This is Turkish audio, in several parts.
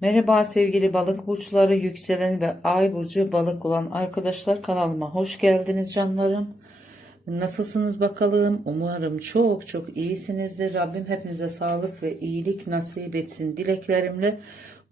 Merhaba sevgili balık burçları, yükselen ve ay burcu balık olan arkadaşlar kanalıma hoş geldiniz canlarım. Nasılsınız bakalım? Umarım çok çok iyisinizdir. Rabbim hepinize sağlık ve iyilik nasip etsin dileklerimle.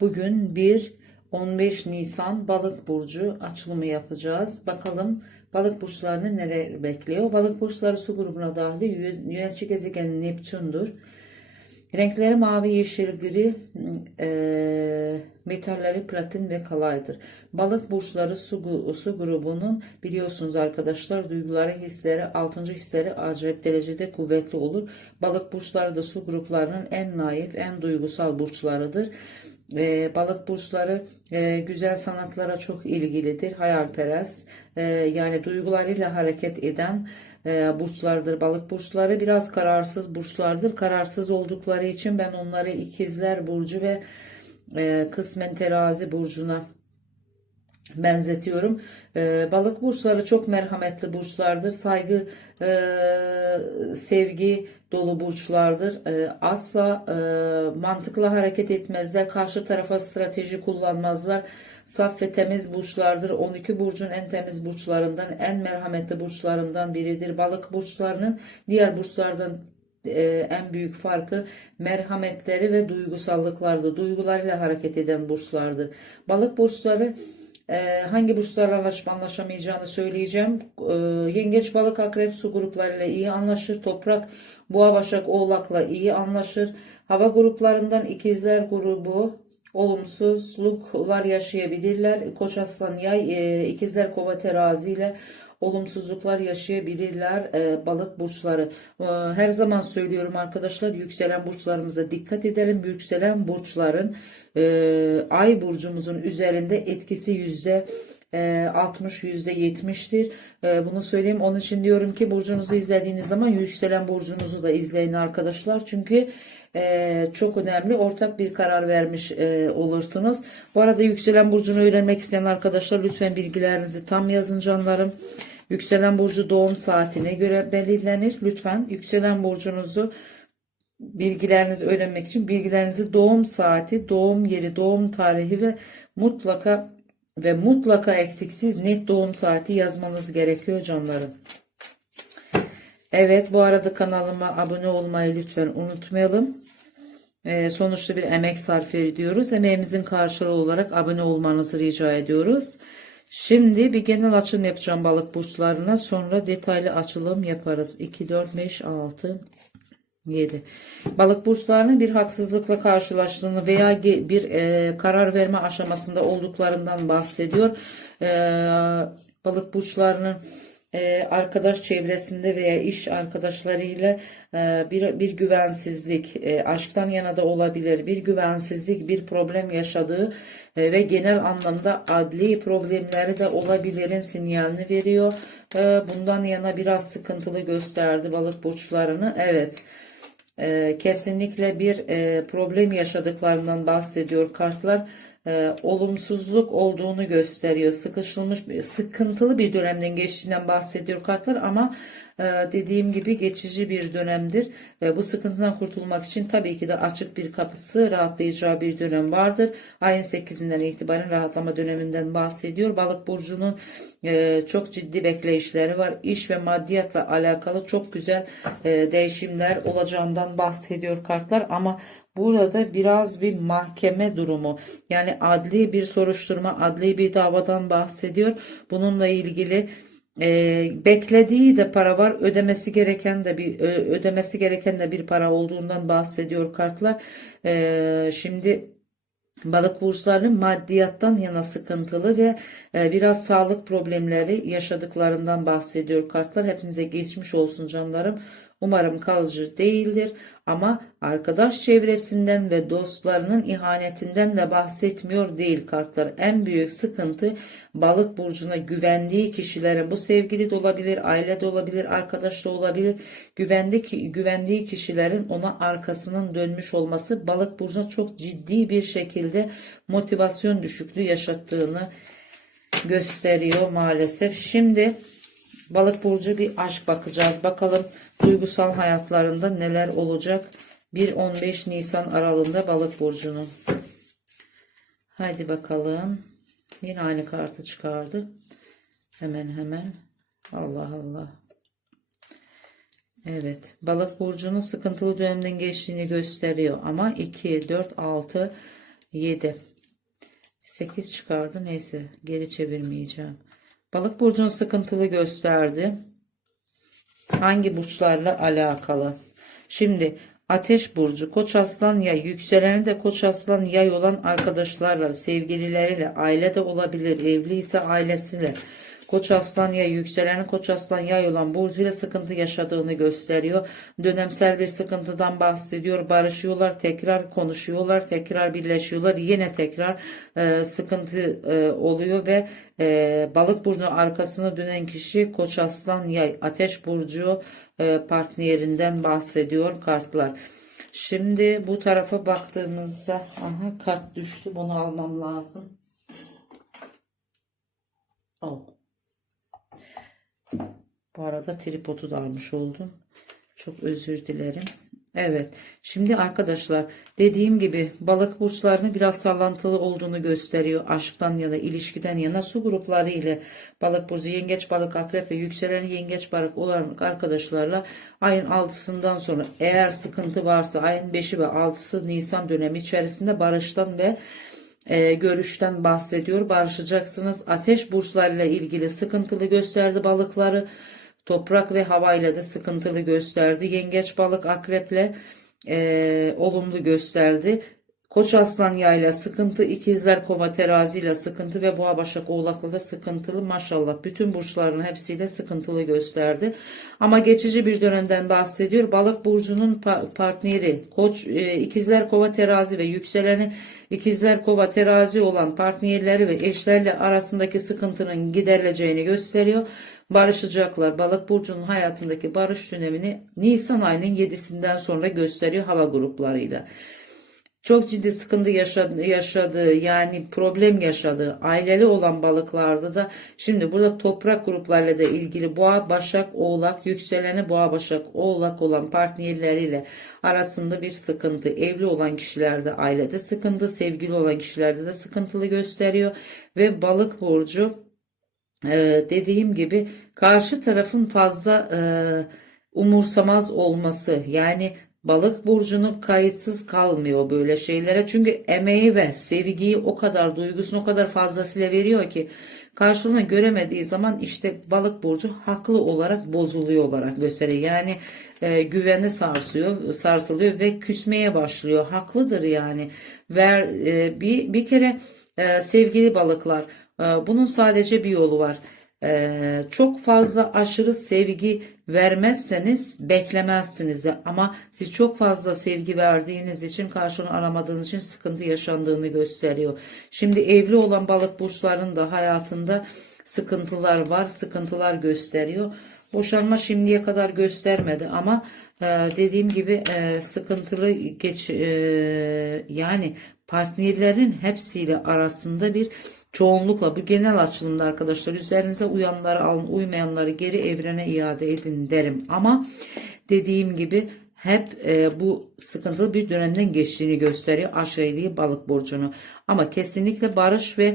Bugün bir 15 Nisan balık burcu açılımı yapacağız. Bakalım balık burçlarını neler bekliyor? Balık burçları su grubuna dahil yönetici gezegen Neptün'dür. Renkleri mavi, yeşil, gri, e, metalleri platin ve kalaydır. Balık burçları su, su grubunun biliyorsunuz arkadaşlar duyguları, hisleri, altıncı hisleri acayip derecede kuvvetli olur. Balık burçları da su gruplarının en naif, en duygusal burçlarıdır. E, balık burçları e, güzel sanatlara çok ilgilidir, hayalperest, e, yani duygularıyla hareket eden e, burçlardır. Balık burçları biraz kararsız burçlardır. Kararsız oldukları için ben onları ikizler burcu ve e, kısmen terazi burcuna benzetiyorum. Ee, balık burçları çok merhametli burçlardır. Saygı, e, sevgi dolu burçlardır. E, asla e, mantıklı hareket etmezler. Karşı tarafa strateji kullanmazlar. Saf ve temiz burçlardır. 12 burcun en temiz burçlarından, en merhametli burçlarından biridir. Balık burçlarının diğer burçlardan e, en büyük farkı merhametleri ve duygusallıklardır. Duygularıyla hareket eden burçlardır. Balık burçları ee, hangi burçlarla anlaşıp anlaşamayacağını söyleyeceğim. Ee, yengeç, balık, akrep su gruplarıyla iyi anlaşır. Toprak, boğa, başak, oğlakla iyi anlaşır. Hava gruplarından ikizler grubu olumsuzluklar yaşayabilirler. Koç, aslan, yay, e, ikizler, kova, terazi ile olumsuzluklar yaşayabilirler e, balık burçları. E, her zaman söylüyorum arkadaşlar yükselen burçlarımıza dikkat edelim. Yükselen burçların e, ay burcumuzun üzerinde etkisi yüzde 60 yüzde 70'tir. E, bunu söyleyeyim. Onun için diyorum ki burcunuzu izlediğiniz zaman yükselen burcunuzu da izleyin arkadaşlar. Çünkü e, çok önemli. Ortak bir karar vermiş e, olursunuz. Bu arada yükselen burcunu öğrenmek isteyen arkadaşlar lütfen bilgilerinizi tam yazın canlarım. Yükselen burcu doğum saatine göre belirlenir. Lütfen yükselen burcunuzu bilgilerinizi öğrenmek için bilgilerinizi doğum saati, doğum yeri, doğum tarihi ve mutlaka ve mutlaka eksiksiz net doğum saati yazmanız gerekiyor canlarım. Evet bu arada kanalıma abone olmayı lütfen unutmayalım. Ee, sonuçta bir emek sarf ediyoruz. Emeğimizin karşılığı olarak abone olmanızı rica ediyoruz. Şimdi bir genel açılım yapacağım balık burçlarına. Sonra detaylı açılım yaparız. 2, 4, 5, 6, 7. Balık burçlarının bir haksızlıkla karşılaştığını veya bir e, karar verme aşamasında olduklarından bahsediyor. E, balık burçlarının e, arkadaş çevresinde veya iş arkadaşlarıyla e, bir, bir güvensizlik, e, aşktan yana da olabilir, bir güvensizlik, bir problem yaşadığı ve genel anlamda adli problemleri de olabilirin sinyalini veriyor. Bundan yana biraz sıkıntılı gösterdi balık burçlarını. Evet. Kesinlikle bir problem yaşadıklarından bahsediyor kartlar e, olumsuzluk olduğunu gösteriyor. Sıkışılmış, sıkıntılı bir dönemden geçtiğinden bahsediyor kartlar ama dediğim gibi geçici bir dönemdir. Bu sıkıntıdan kurtulmak için tabii ki de açık bir kapısı rahatlayacağı bir dönem vardır. Ayın 8'inden itibaren rahatlama döneminden bahsediyor. Balık burcunun e, çok ciddi bekleyişleri var. İş ve maddiyatla alakalı çok güzel e, değişimler olacağından bahsediyor kartlar ama Burada biraz bir mahkeme durumu yani adli bir soruşturma, adli bir davadan bahsediyor. Bununla ilgili e, beklediği de para var, ödemesi gereken de bir ödemesi gereken de bir para olduğundan bahsediyor kartlar. E, şimdi Balık burçlarının maddiyattan yana sıkıntılı ve e, biraz sağlık problemleri yaşadıklarından bahsediyor kartlar. Hepinize geçmiş olsun canlarım. Umarım kalıcı değildir ama arkadaş çevresinden ve dostlarının ihanetinden de bahsetmiyor değil kartlar. En büyük sıkıntı balık burcuna güvendiği kişilerin bu sevgili de olabilir, aile de olabilir, arkadaş da olabilir. Güvendiği, güvendiği kişilerin ona arkasının dönmüş olması balık burcuna çok ciddi bir şekilde motivasyon düşüklüğü yaşattığını gösteriyor maalesef. Şimdi Balık burcu bir aşk bakacağız. Bakalım duygusal hayatlarında neler olacak? 1-15 Nisan aralığında balık burcunun. Haydi bakalım. Yine aynı kartı çıkardı. Hemen hemen. Allah Allah. Evet. Balık burcunun sıkıntılı dönemden geçtiğini gösteriyor. Ama 2, 4, 6, 7. 8 çıkardı. Neyse. Geri çevirmeyeceğim. Balık burcunu sıkıntılı gösterdi. Hangi burçlarla alakalı? Şimdi Ateş burcu, Koç aslan yay, yükseleni de Koç aslan yay olan arkadaşlarla, sevgilileriyle, aile de olabilir, evli ise ailesiyle. Koç aslan yay, yükseleni Koç aslan yay olan burcuyla sıkıntı yaşadığını gösteriyor. Dönemsel bir sıkıntıdan bahsediyor. Barışıyorlar, tekrar konuşuyorlar, tekrar birleşiyorlar. Yine tekrar e, sıkıntı e, oluyor ve e, balık burcu arkasını dönen kişi Koç aslan yay, ateş burcu e, partnerinden bahsediyor kartlar. Şimdi bu tarafa baktığımızda aha kart düştü. Bunu almam lazım. Oh. Bu arada tripodu da almış oldum. Çok özür dilerim. Evet. Şimdi arkadaşlar dediğim gibi balık burçlarını biraz sallantılı olduğunu gösteriyor. Aşktan ya da ilişkiden yana su grupları ile balık burcu, yengeç, balık, akrep ve yükselen yengeç, balık olan arkadaşlarla ayın 6'sından sonra eğer sıkıntı varsa ayın 5'i ve 6'sı Nisan dönemi içerisinde barıştan ve e, görüşten bahsediyor. Barışacaksınız. Ateş burçlarıyla ilgili sıkıntılı gösterdi balıkları. Toprak ve havayla da sıkıntılı gösterdi. Yengeç balık akreple e, olumlu gösterdi. Koç aslan yayla sıkıntı, ikizler kova teraziyle sıkıntı ve boğa başak oğlakla da sıkıntılı maşallah. Bütün burçların hepsiyle sıkıntılı gösterdi. Ama geçici bir dönemden bahsediyor. Balık burcunun pa- partneri koç e, ikizler kova terazi ve yükseleni ikizler kova terazi olan partnerleri ve eşlerle arasındaki sıkıntının giderileceğini gösteriyor. Barışacaklar. Balık burcunun hayatındaki barış dönemini Nisan ayının 7'sinden sonra gösteriyor hava gruplarıyla çok ciddi sıkıntı yaşadı, yaşadığı yani problem yaşadığı aileli olan balıklarda da. Şimdi burada toprak gruplarıyla da ilgili boğa, başak, oğlak, yükseleni boğa, başak, oğlak olan partnerleriyle arasında bir sıkıntı. Evli olan kişilerde ailede sıkıntı, sevgili olan kişilerde de sıkıntılı gösteriyor. Ve balık burcu e, dediğim gibi karşı tarafın fazla e, umursamaz olması yani Balık burcunu kayıtsız kalmıyor böyle şeylere. Çünkü emeği ve sevgiyi o kadar duygusunu o kadar fazlasıyla veriyor ki karşılığını göremediği zaman işte balık burcu haklı olarak bozuluyor olarak gösteriyor. Yani e, güveni sarsıyor, sarsılıyor ve küsmeye başlıyor. Haklıdır yani. Ver e, bir bir kere e, sevgili balıklar e, bunun sadece bir yolu var. Ee, çok fazla aşırı sevgi vermezseniz beklemezsiniz de ama siz çok fazla sevgi verdiğiniz için karşılığını aramadığınız için sıkıntı yaşandığını gösteriyor. Şimdi evli olan balık burçlarının da hayatında sıkıntılar var, sıkıntılar gösteriyor. Boşanma şimdiye kadar göstermedi ama e, dediğim gibi e, sıkıntılı geç e, yani partnerlerin hepsiyle arasında bir çoğunlukla bu genel açılımda arkadaşlar üzerinize uyanları alın uymayanları geri evrene iade edin derim. Ama dediğim gibi hep e, bu sıkıntılı bir dönemden geçtiğini gösteriyor aşk değil balık burcunu. Ama kesinlikle barış ve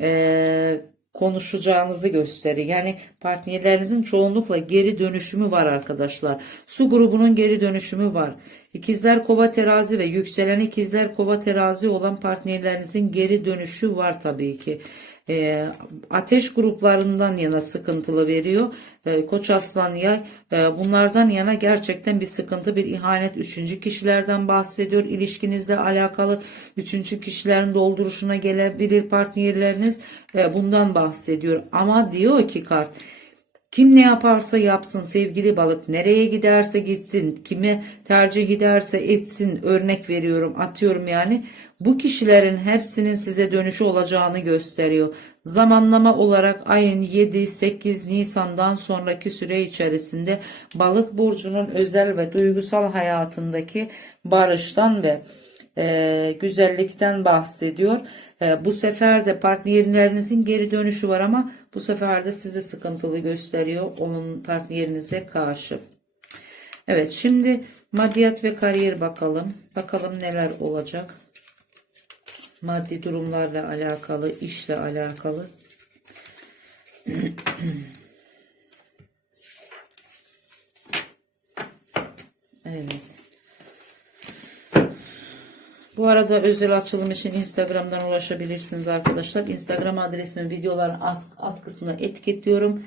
e, konuşacağınızı gösteriyor. Yani partnerlerinizin çoğunlukla geri dönüşümü var arkadaşlar. Su grubunun geri dönüşümü var. İkizler kova terazi ve yükselen ikizler kova terazi olan partnerlerinizin geri dönüşü var tabii ki. E, ateş gruplarından yana sıkıntılı veriyor. E, Koç aslan yay e, bunlardan yana gerçekten bir sıkıntı bir ihanet üçüncü kişilerden bahsediyor. İlişkinizle alakalı üçüncü kişilerin dolduruşuna gelebilir partnerleriniz e, bundan bahsediyor. Ama diyor ki kart kim ne yaparsa yapsın sevgili balık nereye giderse gitsin kime tercih giderse etsin örnek veriyorum atıyorum yani bu kişilerin hepsinin size dönüşü olacağını gösteriyor. Zamanlama olarak ayın 7-8 Nisan'dan sonraki süre içerisinde balık burcunun özel ve duygusal hayatındaki barıştan ve e, güzellikten bahsediyor. E, bu sefer de partnerlerinizin geri dönüşü var ama bu sefer de sizi sıkıntılı gösteriyor onun partnerinize karşı. Evet şimdi maddiyat ve kariyer bakalım. Bakalım neler olacak. Maddi durumlarla alakalı, işle alakalı. Evet. Bu arada özel açılım için Instagram'dan ulaşabilirsiniz arkadaşlar. Instagram adresimi videoların alt, kısmına etiketliyorum.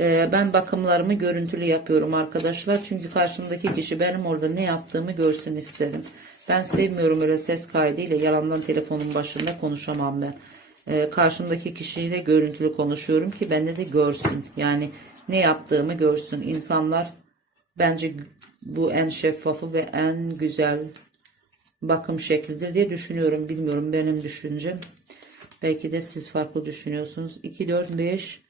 Ee, ben bakımlarımı görüntülü yapıyorum arkadaşlar. Çünkü karşımdaki kişi benim orada ne yaptığımı görsün isterim. Ben sevmiyorum öyle ses kaydıyla yalandan telefonun başında konuşamam ben. Ee, karşımdaki kişiyle görüntülü konuşuyorum ki bende de görsün. Yani ne yaptığımı görsün. İnsanlar bence bu en şeffafı ve en güzel bakım şeklidir diye düşünüyorum. Bilmiyorum benim düşüncem. Belki de siz farklı düşünüyorsunuz. 2, 4, 5,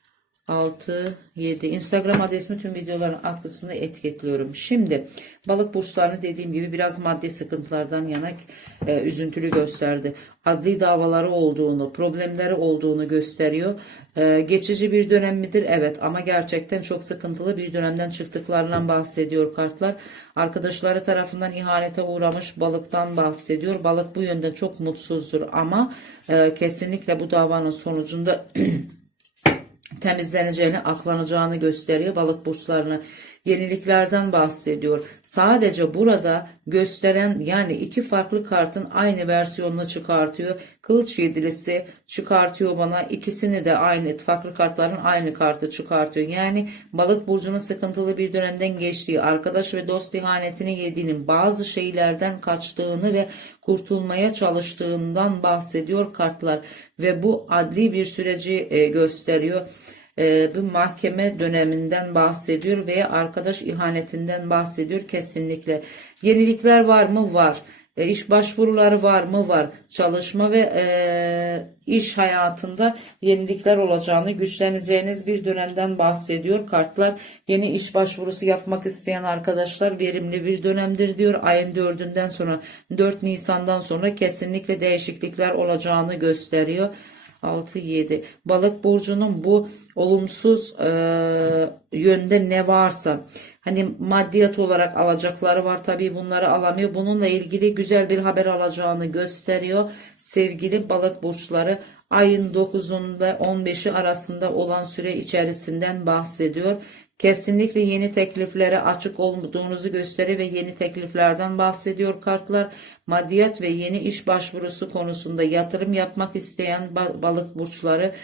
6, 7. Instagram adresimi tüm videoların alt kısmına etiketliyorum. Şimdi balık burçlarını dediğim gibi biraz maddi sıkıntılardan yana e, üzüntülü gösterdi. Adli davaları olduğunu, problemleri olduğunu gösteriyor. E, geçici bir dönem midir? Evet ama gerçekten çok sıkıntılı bir dönemden çıktıklarından bahsediyor kartlar. Arkadaşları tarafından ihanete uğramış balıktan bahsediyor. Balık bu yönden çok mutsuzdur ama e, kesinlikle bu davanın sonucunda temizleneceğini, aklanacağını gösteriyor balık burçlarını. Yeniliklerden bahsediyor. Sadece burada gösteren yani iki farklı kartın aynı versiyonunu çıkartıyor. Kılıç yedilisi çıkartıyor bana. İkisini de aynı farklı kartların aynı kartı çıkartıyor. Yani balık burcunun sıkıntılı bir dönemden geçtiği, arkadaş ve dost ihanetini yediğinin bazı şeylerden kaçtığını ve kurtulmaya çalıştığından bahsediyor kartlar ve bu adli bir süreci e, gösteriyor e, bu mahkeme döneminden bahsediyor veya arkadaş ihanetinden bahsediyor kesinlikle. Yenilikler var mı? Var. E, iş başvuruları var mı? Var. Çalışma ve e, iş hayatında yenilikler olacağını, güçleneceğiniz bir dönemden bahsediyor kartlar. Yeni iş başvurusu yapmak isteyen arkadaşlar verimli bir dönemdir diyor. Ayın 4'ünden sonra 4 Nisan'dan sonra kesinlikle değişiklikler olacağını gösteriyor. 6 7 balık burcunun bu olumsuz e, yönde ne varsa hani maddiyat olarak alacakları var tabii bunları alamıyor. Bununla ilgili güzel bir haber alacağını gösteriyor sevgili balık burçları. Ayın 9'unda 15'i arasında olan süre içerisinden bahsediyor Kesinlikle yeni tekliflere açık olduğunuzu gösteriyor ve yeni tekliflerden bahsediyor kartlar. Maddiyat ve yeni iş başvurusu konusunda yatırım yapmak isteyen balık burçları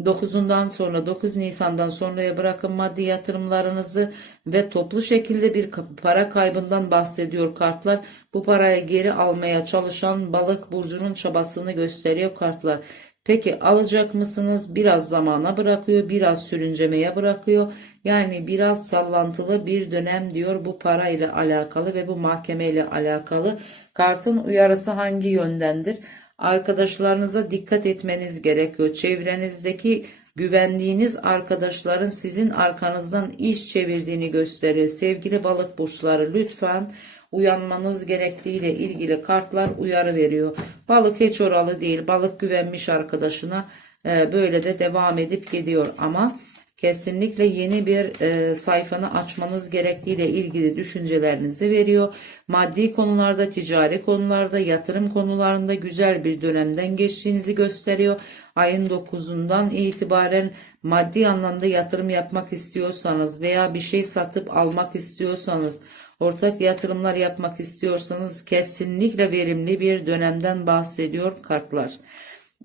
9'undan sonra 9 Nisan'dan sonraya bırakın maddi yatırımlarınızı ve toplu şekilde bir para kaybından bahsediyor kartlar. Bu parayı geri almaya çalışan balık burcunun çabasını gösteriyor kartlar. Peki alacak mısınız? Biraz zamana bırakıyor, biraz sürüncemeye bırakıyor. Yani biraz sallantılı bir dönem diyor bu para ile alakalı ve bu mahkeme ile alakalı. Kartın uyarısı hangi yöndendir? Arkadaşlarınıza dikkat etmeniz gerekiyor. Çevrenizdeki güvendiğiniz arkadaşların sizin arkanızdan iş çevirdiğini gösteriyor. Sevgili balık burçları lütfen uyanmanız gerektiğiyle ilgili kartlar uyarı veriyor. Balık hiç oralı değil. Balık güvenmiş arkadaşına e, böyle de devam edip gidiyor ama kesinlikle yeni bir e, sayfanı açmanız gerektiğiyle ilgili düşüncelerinizi veriyor. Maddi konularda, ticari konularda, yatırım konularında güzel bir dönemden geçtiğinizi gösteriyor. Ayın 9'undan itibaren maddi anlamda yatırım yapmak istiyorsanız veya bir şey satıp almak istiyorsanız ortak yatırımlar yapmak istiyorsanız kesinlikle verimli bir dönemden bahsediyor kartlar.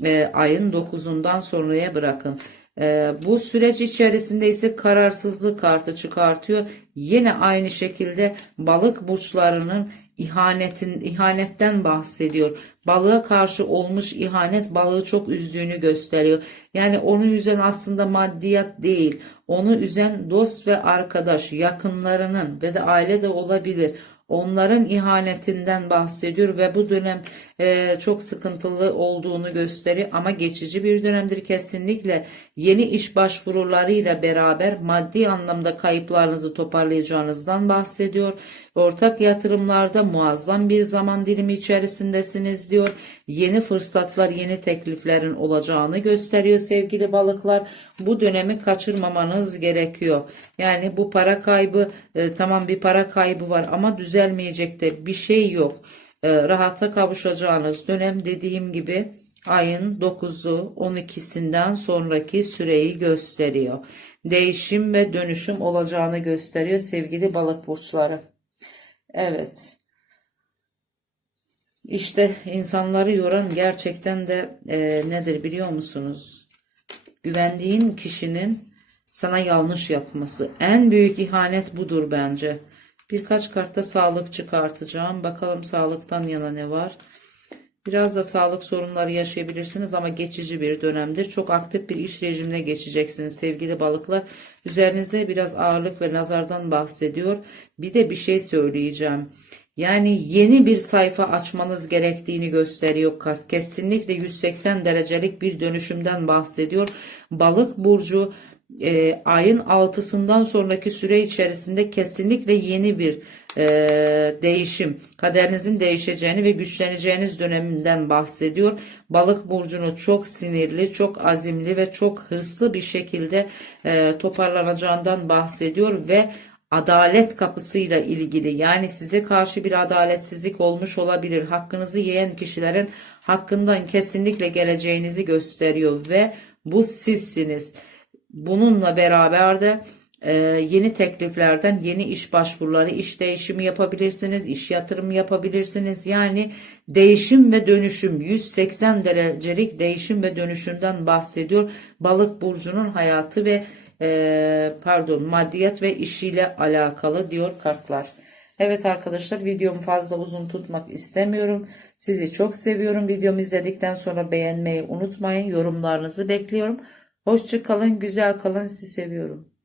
E, ayın 9'undan sonraya bırakın. E, bu süreç içerisinde ise kararsızlık kartı çıkartıyor. Yine aynı şekilde balık burçlarının ihanetin ihanetten bahsediyor. Balığa karşı olmuş ihanet balığı çok üzdüğünü gösteriyor. Yani onu üzen aslında maddiyat değil. Onu üzen dost ve arkadaş, yakınlarının ve de aile de olabilir onların ihanetinden bahsediyor ve bu dönem e, çok sıkıntılı olduğunu gösteriyor ama geçici bir dönemdir kesinlikle yeni iş başvurularıyla beraber maddi anlamda kayıplarınızı toparlayacağınızdan bahsediyor. Ortak yatırımlarda muazzam bir zaman dilimi içerisindesiniz diyor. Yeni fırsatlar, yeni tekliflerin olacağını gösteriyor sevgili balıklar. Bu dönemi kaçırmamanız gerekiyor. Yani bu para kaybı e, tamam bir para kaybı var ama düzelmeyecek de bir şey yok. E, rahata kavuşacağınız dönem dediğim gibi ayın 9'u 12'sinden sonraki süreyi gösteriyor. Değişim ve dönüşüm olacağını gösteriyor sevgili balık burçları. Evet. İşte insanları yoran gerçekten de e, nedir biliyor musunuz? Güvendiğin kişinin sana yanlış yapması. En büyük ihanet budur bence. Birkaç kartta sağlık çıkartacağım. Bakalım sağlıktan yana ne var? Biraz da sağlık sorunları yaşayabilirsiniz ama geçici bir dönemdir. Çok aktif bir iş rejimine geçeceksiniz sevgili balıklar. Üzerinizde biraz ağırlık ve nazardan bahsediyor. Bir de bir şey söyleyeceğim. Yani yeni bir sayfa açmanız gerektiğini gösteriyor kart. Kesinlikle 180 derecelik bir dönüşümden bahsediyor. Balık burcu e, ayın altısından sonraki süre içerisinde kesinlikle yeni bir e, değişim, kaderinizin değişeceğini ve güçleneceğiniz döneminden bahsediyor. Balık burcunu çok sinirli, çok azimli ve çok hırslı bir şekilde e, toparlanacağından bahsediyor ve adalet kapısıyla ilgili yani size karşı bir adaletsizlik olmuş olabilir. Hakkınızı yiyen kişilerin hakkından kesinlikle geleceğinizi gösteriyor ve bu sizsiniz. Bununla beraber de e, yeni tekliflerden yeni iş başvuruları, iş değişimi yapabilirsiniz, iş yatırımı yapabilirsiniz. Yani değişim ve dönüşüm 180 derecelik değişim ve dönüşümden bahsediyor. Balık burcunun hayatı ve e, pardon maddiyat ve işiyle alakalı diyor kartlar. Evet arkadaşlar videomu fazla uzun tutmak istemiyorum. Sizi çok seviyorum. Videomu izledikten sonra beğenmeyi unutmayın. Yorumlarınızı bekliyorum. Hoşça kalın, güzel kalın. Sizi seviyorum.